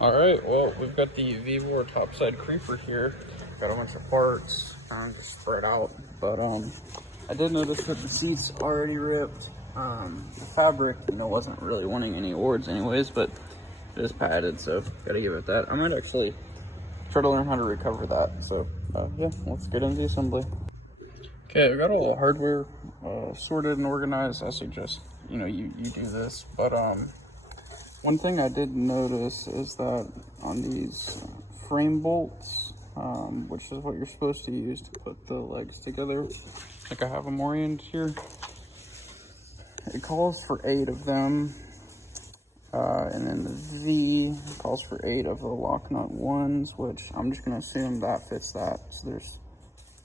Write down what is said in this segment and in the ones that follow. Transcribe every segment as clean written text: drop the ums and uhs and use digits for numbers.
All right, well, we've got the Vevor Topside creeper here. Got a bunch of parts just spread out, but I did notice that the seat's already ripped. The fabric, wasn't really wanting any boards anyways, but it is padded, so gotta give it that. I might actually try to learn how to recover that. So yeah, let's get into the assembly. Okay, I've got all the hardware sorted and organized. I suggest you do this, but one thing I did notice is that on these frame bolts, which is what you're supposed to use to put the legs together, like I have them oriented here, it calls for 8 of them, and then the V calls for 8 of the lock nut ones, which I'm just going to assume that fits that. So there's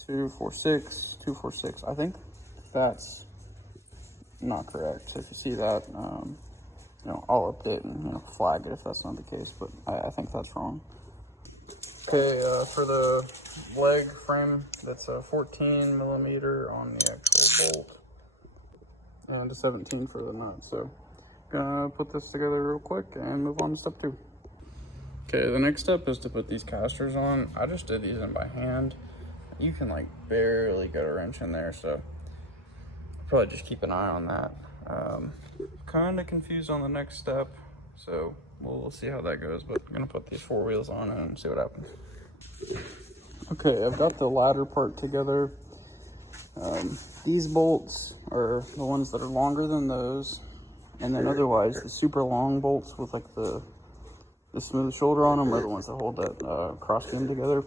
2, 4, 6, 2, 4, 6. I think that's not correct. So if you see that, I'll update and flag it if that's not the case, but I think that's wrong. Okay, for the leg frame, that's a 14 millimeter on the actual bolt, and a 17 for the nut. So gonna put this together real quick and move on to step 2. Okay, the next step is to put these casters on. I just did these in by hand. You can like barely get a wrench in there, so probably just keep an eye on that. Kind of confused on the next step, so we'll see how that goes, but I'm gonna put these 4 wheels on and see what happens. Okay, I've got the ladder part together. These bolts are the ones that are longer than those, and then otherwise the super long bolts with like the smooth shoulder on them are the ones that hold that cross beam together.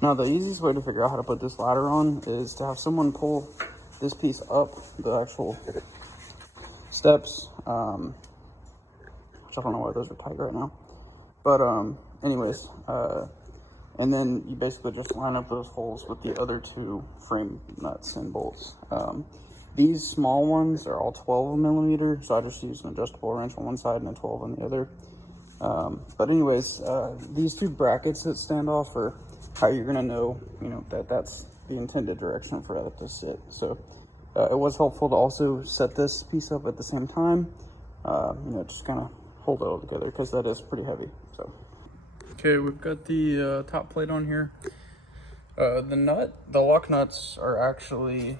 Now the easiest way to figure out how to put this ladder on is to have someone pull this piece up the actual steps, which I don't know why those are tight right now, but anyways, and then you basically just line up those holes with the other 2 frame nuts and bolts. These small ones are all 12 millimeter, so I just use an adjustable wrench on one side and a 12 on the other. But anyways, these 2 brackets that stand off are how you're gonna know, that that's the intended direction for that to sit. So it was helpful to also set this piece up at the same time, just kind of hold it all together because that is pretty heavy. So okay, we've got the top plate on here. The lock nuts are actually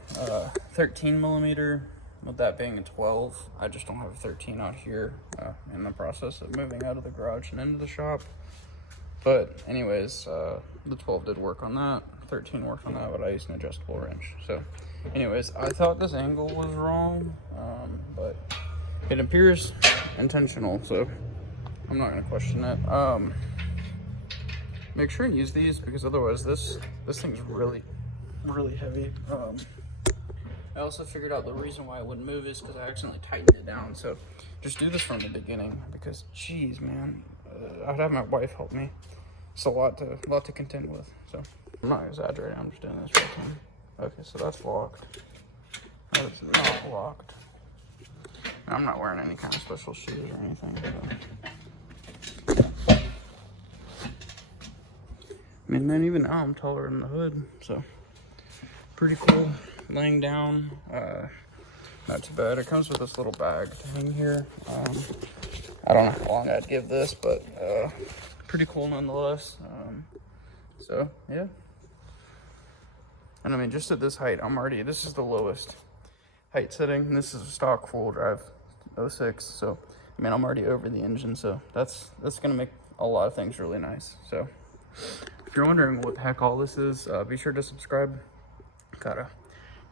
13 millimeter, with that being a 12. I just don't have a 13 out here in the process of moving out of the garage and into the shop. But anyways, the 12 did work on that, 13 worked on that, but I used an adjustable wrench. So anyways, I thought this angle was wrong, but it appears intentional, so I'm not gonna question it. Make sure and use these because otherwise this thing's really heavy. I also figured out the reason why it wouldn't move is because I accidentally tightened it down. So just do this from the beginning because, geez, man, I'd have my wife help me. It's a lot to contend with. So I'm not exaggerating. I'm just doing this right now. Okay, so that's locked. That is not locked. I'm not wearing any kind of special shoes or anything. So. I mean, then even now I'm taller than the hood, so pretty cool. Laying down, not too bad. It comes with this little bag thing here. I don't know how long I'd give this, but pretty cool nonetheless. So yeah. And I mean, just at this height, this is the lowest height setting, and this is a stock four-wheel drive 06. So I mean, I'm already over the engine, so that's gonna make a lot of things really nice. So if you're wondering what the heck all this is, be sure to subscribe.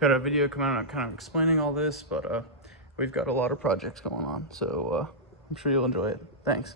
Got a video coming out kind of explaining all this, but we've got a lot of projects going on, so I'm sure you'll enjoy it. Thanks.